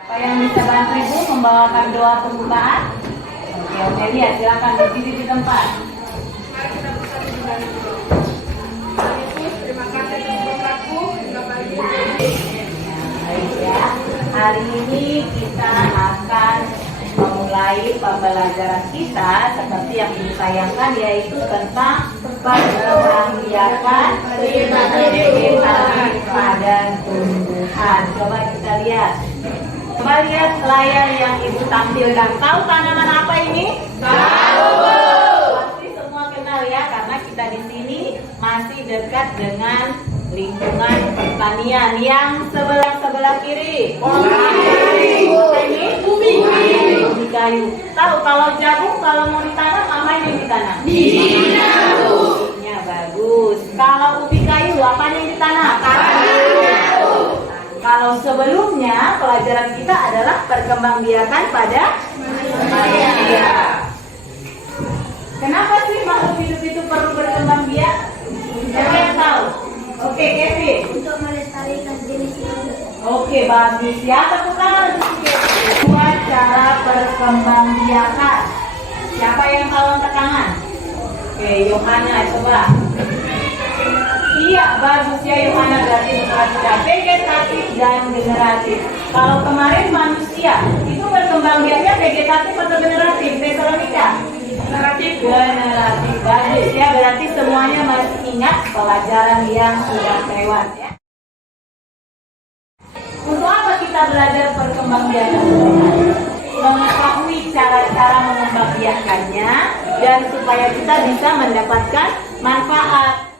Apa yang bisa bantu Ibu membawakan doa pembukaan? Oke, lihat silakan berdiri di tempat. Mari kita bersatu dengan doa. Yesus, terima kasih atas berkat-Mu hingga pagi ini. Baik ya, hari ini kita akan memulai pembelajaran kita seperti yang Ibu sayangkan, yaitu tentang perkembangan vegetasi pada tumbuhan. Coba kita lihat. Coba lihat layar yang Ibu tampilkan. Tahu tanaman apa ini? Tahu. Pasti semua kenal ya, karena kita di sini masih dekat dengan lingkungan pertanian. Yang sebelah kiri. Ubi kayu. Tahu kalau jagung kalau mau ditanam apa yang ditanam? Bibitnya bagus. Kalau ubi kayu apa yang ditanam? Kalau sebelumnya pelajaran kita adalah perkembangbiakan pada manusia. Kenapa sih makhluk hidup itu perlu berkembang biak? Siapa yang tahu? Oke, Kevin. Untuk melestarikan jenis hidup. Oke, bagus ya. Tepuk tangan untuk Kevin. Dua cara perkembangbiakan. Siapa yang tahu angkat tangan? Oke, Yohana coba. Iya, bagus ya Yohana, berarti ada vegetatif dan generatif. Kalau kemarin manusia itu berkembang biaknya vegetatif atau generatif? Tesalonika? Generatif. Bagus ya, berarti semuanya masih ingat pelajaran yang sudah lewat ya. Untuk apa kita belajar perkembangbiakan? Mengetahui cara-cara mengembangbiakannya dan supaya kita bisa mendapatkan manfaat.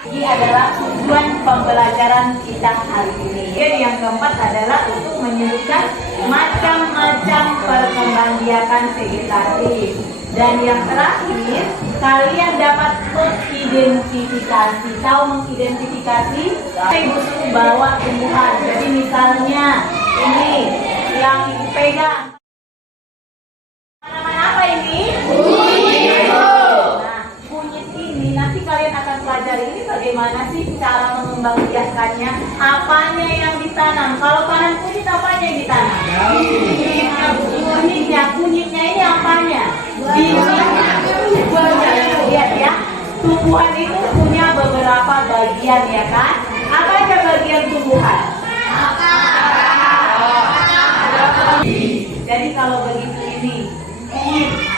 Ini adalah tujuan pembelajaran kita hari ini. Dan yang keempat adalah untuk menyebutkan macam-macam perkembangbiakan vegetatif. Dan yang terakhir, kalian dapat mengidentifikasi. Tahu mengidentifikasi? Ibu suruh bawa tumbuhan. Jadi misalnya ini yang Ibu pegang. Tanaman apa ini? Nanti kalian akan pelajari ini bagaimana sih cara mengembangbiakannya, apanya yang ditanam. Kalau tanam kunyit, apanya yang ditanam? Kunyitnya ini apanya? Bibitnya. Lihat ya, tumbuhan itu punya beberapa bagian ya kan? Apa aja bagian tumbuhan? Jadi kalau begitu ini,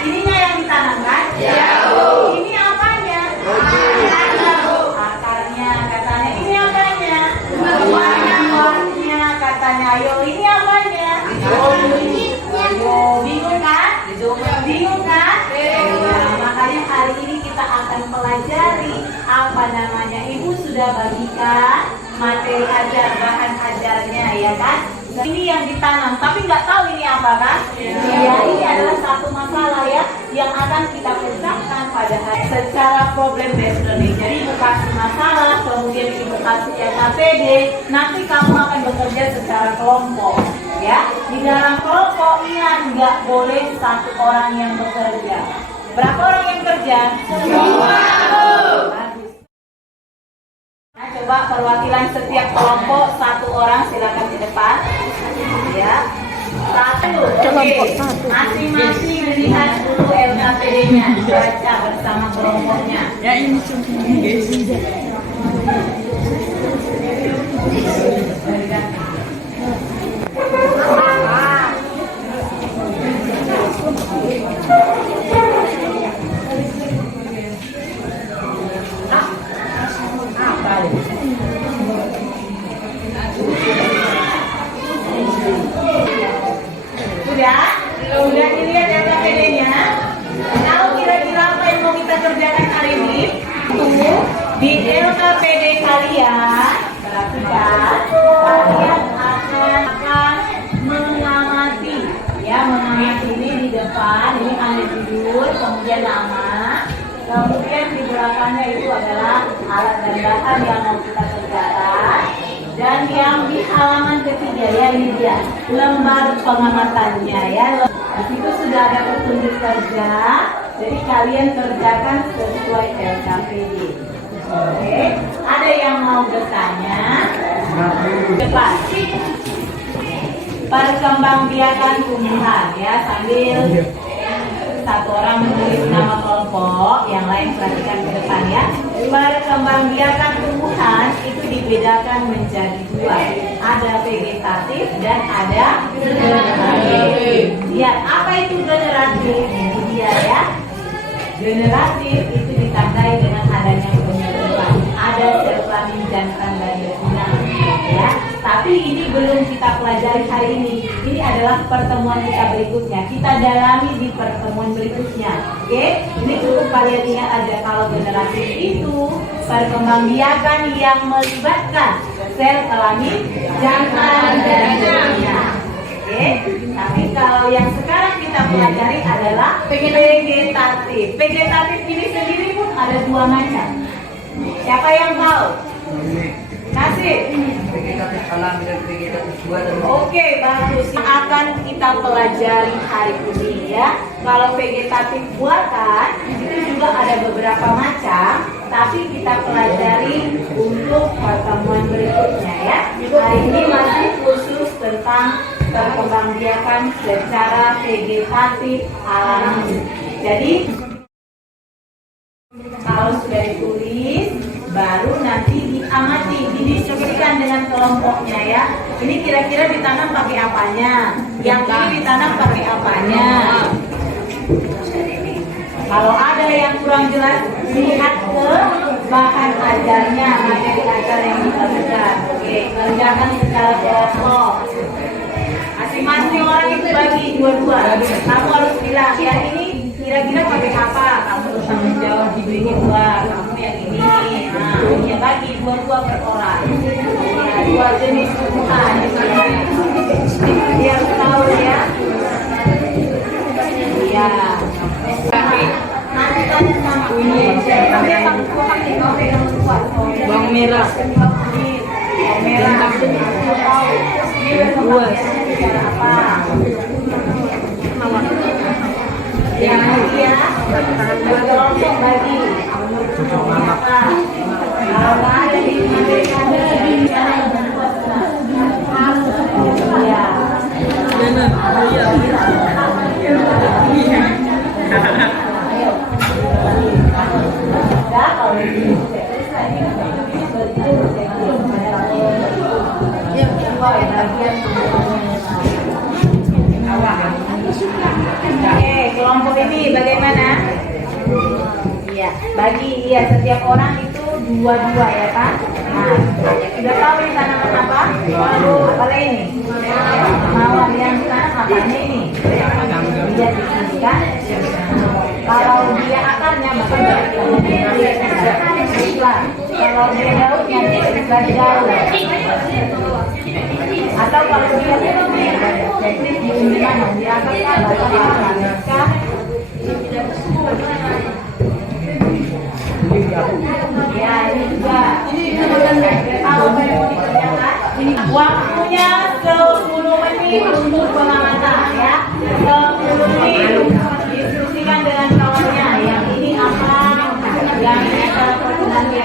ininya yang ditanam kan? Ini apanya? Akarnya katanya. Ini apanya? Buahnya katanya. Ayo, ini apanya? Bingung kan? Bingung kan? Nah, makanya hari ini kita akan pelajari apa namanya. Ibu sudah bagikan materi ajar, bahan ajarnya ya kan? Ini yang ditanam, tapi nggak tahu ini apa kan? Ya, ini adalah satu masalah ya yang akan kita pecahkan pada hari secara problem based learning. Jadi Ibu kasih masalah, kemudian Ibu kasih LKPD, nanti kamu akan bekerja secara kelompok. Ya, di dalam kelompok ingat nggak boleh satu orang yang bekerja. Berapa orang yang kerja? Semua. Nah, coba perwakilan setiap kelompok satu orang, silakan di depan. Ya, satu. Oke. Masing-masing lihat dulu LKPD-nya, baca bersama kelompoknya. Ya ini cuma Sudah dilihat LKPD-nya. Tahu kira-kira apa yang mau kita kerjakan hari ini? Tunggu di LKPD kalian. Perhatikan, kalian akan mengamati. Ya, mengamati ini di depan. Ini ada judul, kemudian nama. Kemudian di belakangnya itu adalah alat dan bahan yang mau kita kerjakan. Dan yang di halaman ketiga ya, ini dia lembar pengamatannya ya. Di situ sudah ada petunjuk kerja, jadi kalian kerjakan sesuai LKPD. Oke, ada yang mau bertanya? Depan. perkembangbiakan tumbuhan ya, sambil satu orang menulis nama kelompok, yang lain perhatikan ke depan ya. Perkembangbiakan tumbuhan itu dibedakan menjadi dua, ada vegetatif dan ada generatif. Lihat apa itu generatif, ini dia ya. Generatif itu ditandai dengan adanya penyerbukan, ada sel kelamin jantan dan betina ya. Tapi ini belum kita pelajari hari ini. Ini adalah pertemuan kita berikutnya. Kita dalami di pertemuan berikutnya. Oke? Ini cukup kalian ingat aja kalau generatif itu perkembangbiakan yang melibatkan sel kelamin jantan dan betina. Oke? Tapi kalau yang sekarang kita pelajari adalah vegetatif. Vegetatif ini sendiri pun ada dua macam. Siapa yang tahu? Kasih. Vegetatif alami dan vegetatif buatan. Oke, bagus. Yang akan kita pelajari hari ini ya. Kalau vegetatif buatan itu juga ada beberapa macam, tapi kita pelajari untuk pertemuan berikutnya ya. Hari ini masih khusus tentang perkembangbiakan secara vegetatif alami. Jadi kalau sudah ditulis, baru nanti diamati, didiskusikan dengan kelompoknya ya. Ini kira-kira ditanam pakai apanya? Yang ini ditanam pakai apanya? Kalau ada yang kurang jelas, lihat ke bahan ajarnya, materi ajar yang kita berikan. Oke, kerjakan secara kelompok. Masing-masing orang itu bagi dua-dua. Kamu harus bilang, ya ini kira-kira pakai apa? Kamu harus tanggung jawab di dua. Kamu yang ini. Nah, ya bagi dua-dua per orang. Ya, dua jenis tumbuhan. Biar tahu ya. Ya. Nanti tanya sama bawang merah. Bawang merah. Dua. Apa? Ya, ya. Kelompok bagi. Apa? Kalau ada di mereka Oke, kelompok ini bagaimana? Iya, bagi setiap orang itu dua-dua ya kan? Nah, sudah tahu ini tanaman apa? Apa ini? Mawar yang tanam apanya ini? Lihat di sini kan? Kalau dia akarnya maka dia iklan. Kalau dia daunnya dia iklan daun. Atau kalau dia teknik di mana dia akan ya ini juga kalau mau dikerjakan waktunya 10 menit untuk pengamatan ya, 10 menit diskusikan dengan kawannya yang ini apa, yang ini perkenalannya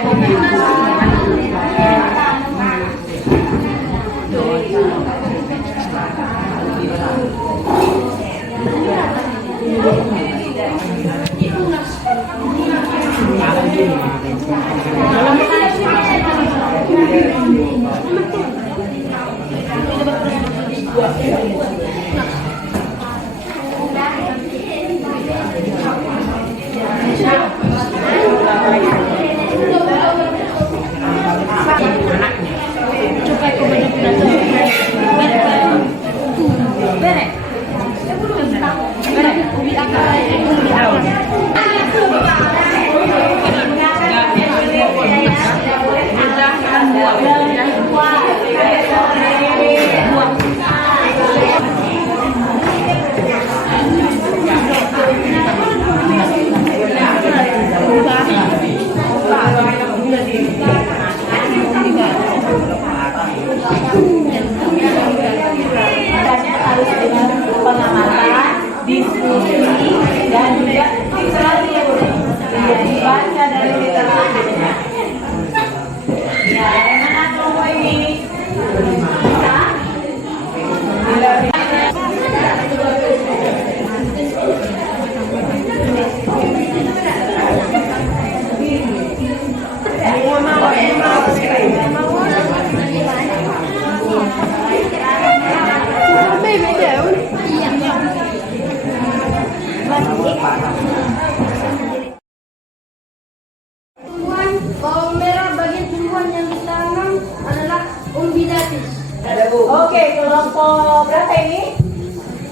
kelompok berapa ini?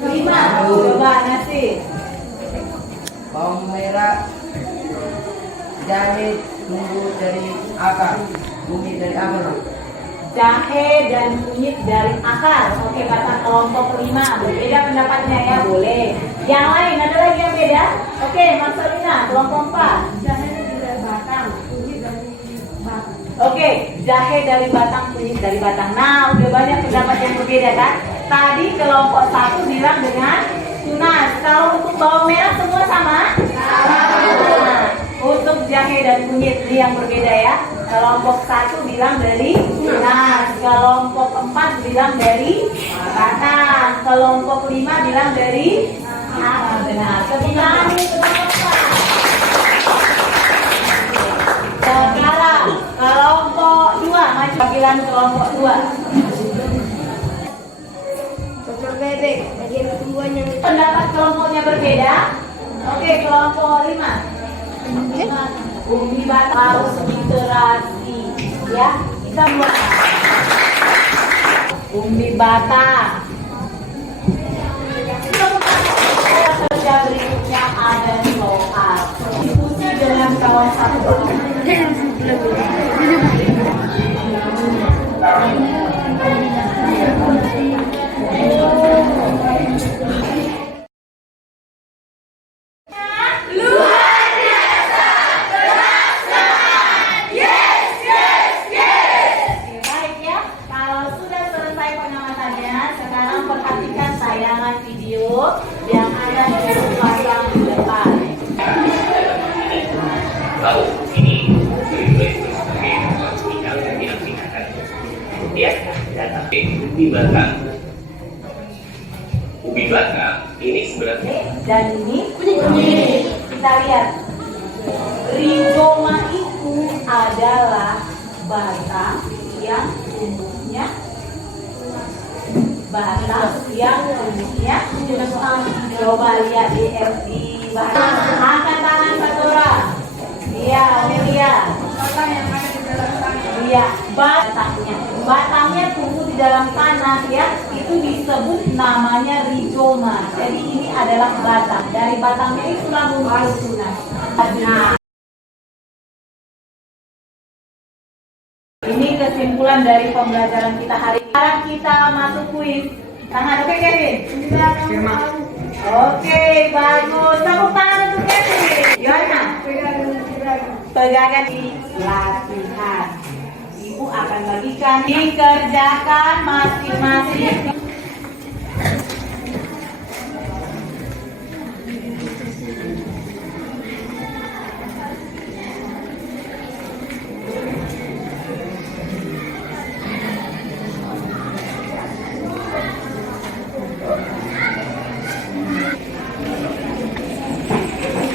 5. Coba nasi. Bawang merah, jahe, tunggu dari akar, bumi dari akar. Jahe dan kunyit dari akar. Oke, kata kelompok 5. Berbeda pendapatnya ya, boleh. Yang lain ada lagi yang beda? Oke, Mas Selina, kelompok 4. Jahe dari batang, kunyit dari batang. Oke, jahe dari batang, kunyit dari batang. Nah, udah banyak pendapat yang berbeda kan? Tadi kelompok 1 bilang dengan tunas. Kalau untuk bawang merah semua sama? Sama. Nah, untuk jahe dan kunyit ini yang berbeda ya. Kelompok 1 bilang dari tunas. Kelompok 4 bilang dari batang. Kelompok 5 bilang dari benar. Kebetulan sekarang kelompok 2, maju panggilan kelompok 2. Kotor bebek, bagian tumbuhan yang Pendapat kelompoknya berbeda. Oke, kelompok 5. Bumi batang harus literasi. Ya, kita buat. Bumi batang. Kerja berikutnya ada soal. Diskusi dengan kawan satu. Baik ya, kalau sudah selesai pengamatannya, sekarang perhatikan tayangan video yang akan dipasang di depan. Lalu ini ditulis sebagai bidang yang dilaksanakan. Ya, data ubi batang. Ubi batang ini sebenarnya Dan ini kunyit. Kita lihat. Rizoma itu adalah batang yang tumbuhnya coba lihat di batang. Angkat tangan satu orang. Iya, Amelia. Iya, batangnya tumbuh di dalam tanah ya, itu disebut namanya rizoma. Jadi ini adalah batang. Dari batangnya itulah muncul tunas. Nah, ini kesimpulan dari pembelajaran kita hari ini. Sekarang kita masuk kuis. Tangan, oke Kevin? Oke, bagus. Tepuk tangan untuk Kevin. Yohana. Pegangan di latihan. Ibu akan bagikan, dikerjakan masing-masing.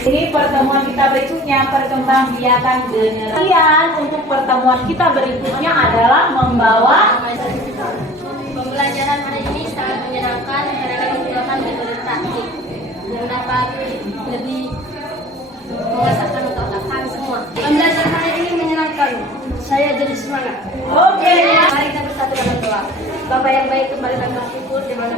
Ini pertemuan kita berikutnya, perkembangbiakan generasi. Untuk pertemuan kita berikutnya adalah membawa Pembelajaran hari ini sangat menyenangkan karena kami menggunakan metode taktik yang dapat lebih mengasahkan otak kami semua. Pembelajaran hari ini menyenangkan, saya jadi semangat. Oke. Mari kita bersatu dalam doa. Bapak yang baik, kembalikan bersyukur di mana